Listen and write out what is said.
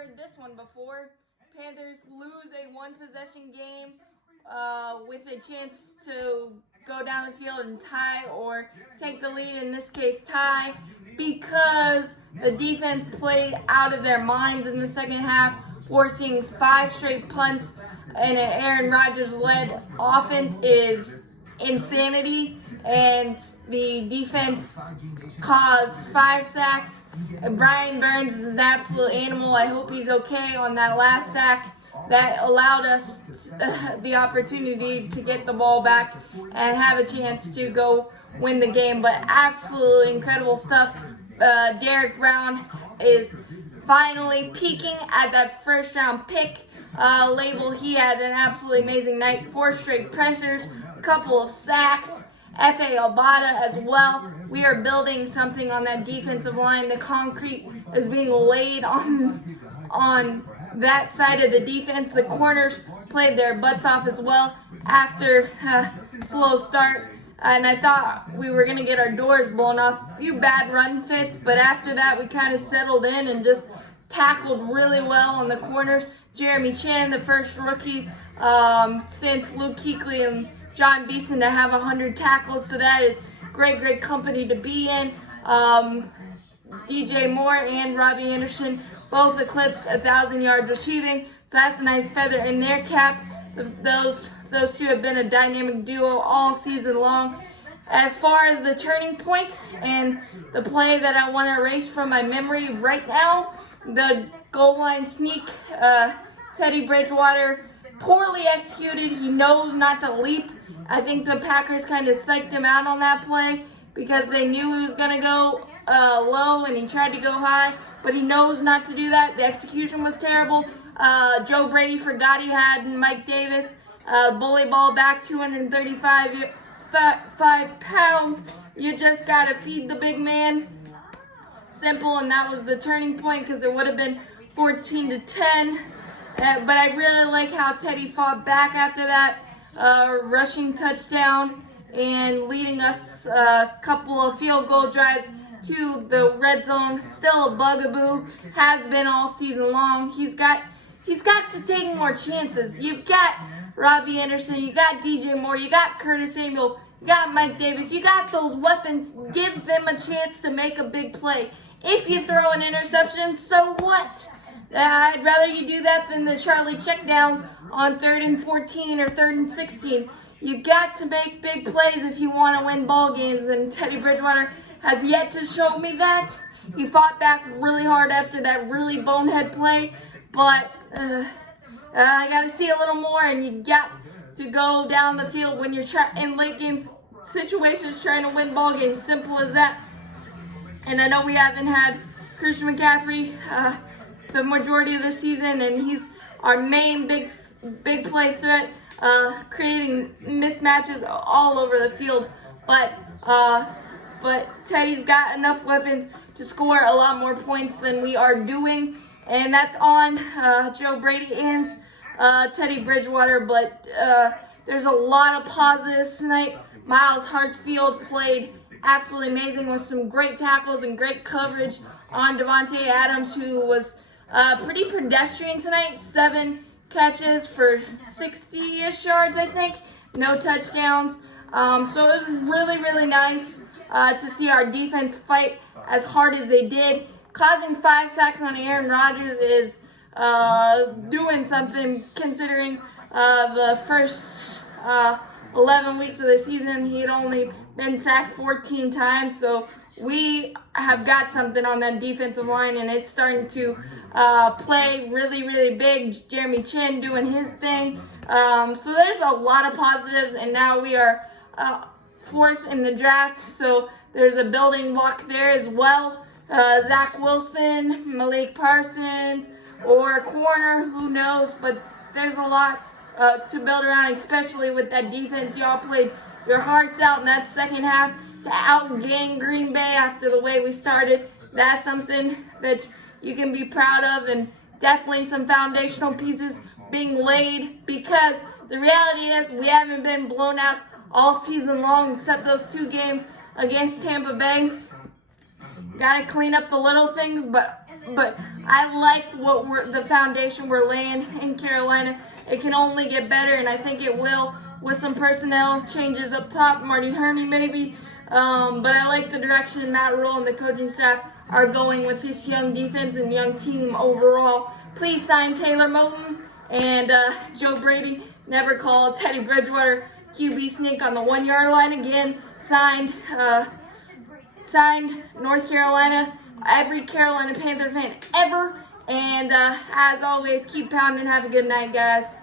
heard this one before. Panthers lose a one-possession game with a chance to go down the field and tie or take the lead, in this case tie, because the defense played out of their minds in the second half, forcing 5 straight punts, and an Aaron Rodgers-led offense is insanity, and the defense caused 5 sacks. Brian Burns is an absolute animal. I hope he's okay on that last sack. That allowed us the opportunity to get the ball back and have a chance to go win the game. But absolutely incredible stuff. Derek Brown is finally peaking at that first-round pick label. He had an absolutely amazing night. 4 straight pressures, a couple of sacks. F.A. Obata as well. We are building something on that defensive line. The concrete is being laid on that side of the defense. The corners played their butts off as well after a slow start. And I thought we were going to get our doors blown off. A few bad run fits, but after that we kind of settled in and just tackled really well on the corners. Jeremy Chan, the first rookie since Luke Kuechly and John Beeson to have 100 tackles, so that is great company to be in. DJ Moore and Robbie Anderson both eclipsed 1,000 yards receiving, so that's a nice feather in their cap. Those two have been a dynamic duo all season long. As far as the turning point and the play that I want to erase from my memory right now, the goal line sneak, Teddy Bridgewater, poorly executed. He knows not to leap. I think the Packers kind of psyched him out on that play because they knew he was going to go low and he tried to go high, but he knows not to do that. The execution was terrible. Joe Brady forgot he had Mike Davis. Bully ball back, 235 pounds. You just got to feed the big man. Simple, and that was the turning point because there would have been 14-10. But I really like how Teddy fought back after that rushing touchdown and leading us a couple of field goal drives to the red zone. Still a bugaboo, has been all season long. He's got to take more chances. You've got Robbie Anderson, you got DJ Moore, you got Curtis Samuel, you got Mike Davis, you got those weapons. Give them a chance to make a big play. If you throw an interception, so what? I'd rather you do that than the Charlie checkdowns on 3rd and 14 or 3rd and 16. You've got to make big plays if you want to win ball games, and Teddy Bridgewater has yet to show me that. He fought back really hard after that really bonehead play, but I got to see a little more, and you got to go down the field when you're in late game situations trying to win ball games. Simple as that. And I know we haven't had Christian McCaffrey the majority of the season, and he's our main big play threat, creating mismatches all over the field. But Teddy's got enough weapons to score a lot more points than we are doing, and that's on Joe Brady and Teddy Bridgewater. But there's a lot of positives tonight. Miles Hartsfield played absolutely amazing with some great tackles and great coverage on Devontae Adams, who was pretty pedestrian tonight. 7 catches for 60-ish yards, I think. No touchdowns. So it was really nice to see our defense fight as hard as they did. Causing 5 sacks on Aaron Rodgers is doing something, considering the first 11 weeks of the season he had only been sacked 14 times. So we have got something on that defensive line, and it's starting to play really big. Jeremy Chin doing his thing. So there's a lot of positives, and now we are 4th in the draft. So there's a building block there as well. Zach Wilson, Malik Parsons, or a corner, who knows? But there's a lot to build around, especially with that defense. Y'all played your hearts out in that second half to outgain Green Bay after the way we started. That's something that you can be proud of, and definitely some foundational pieces being laid, because the reality is we haven't been blown out all season long except those 2 games against Tampa Bay. Got to clean up the little things, but but I like the foundation we're laying in Carolina. It can only get better, and I think it will with some personnel changes up top, Marty Herney maybe. But I like the direction Matt Rule and the coaching staff are going with his young defense and young team overall. Please sign Taylor Moton and Joe Brady. Never call Teddy Bridgewater QB sneak on the 1 yard line again. Signed North Carolina. Every Carolina Panther fan ever. And as always, keep pounding. Have a good night, guys.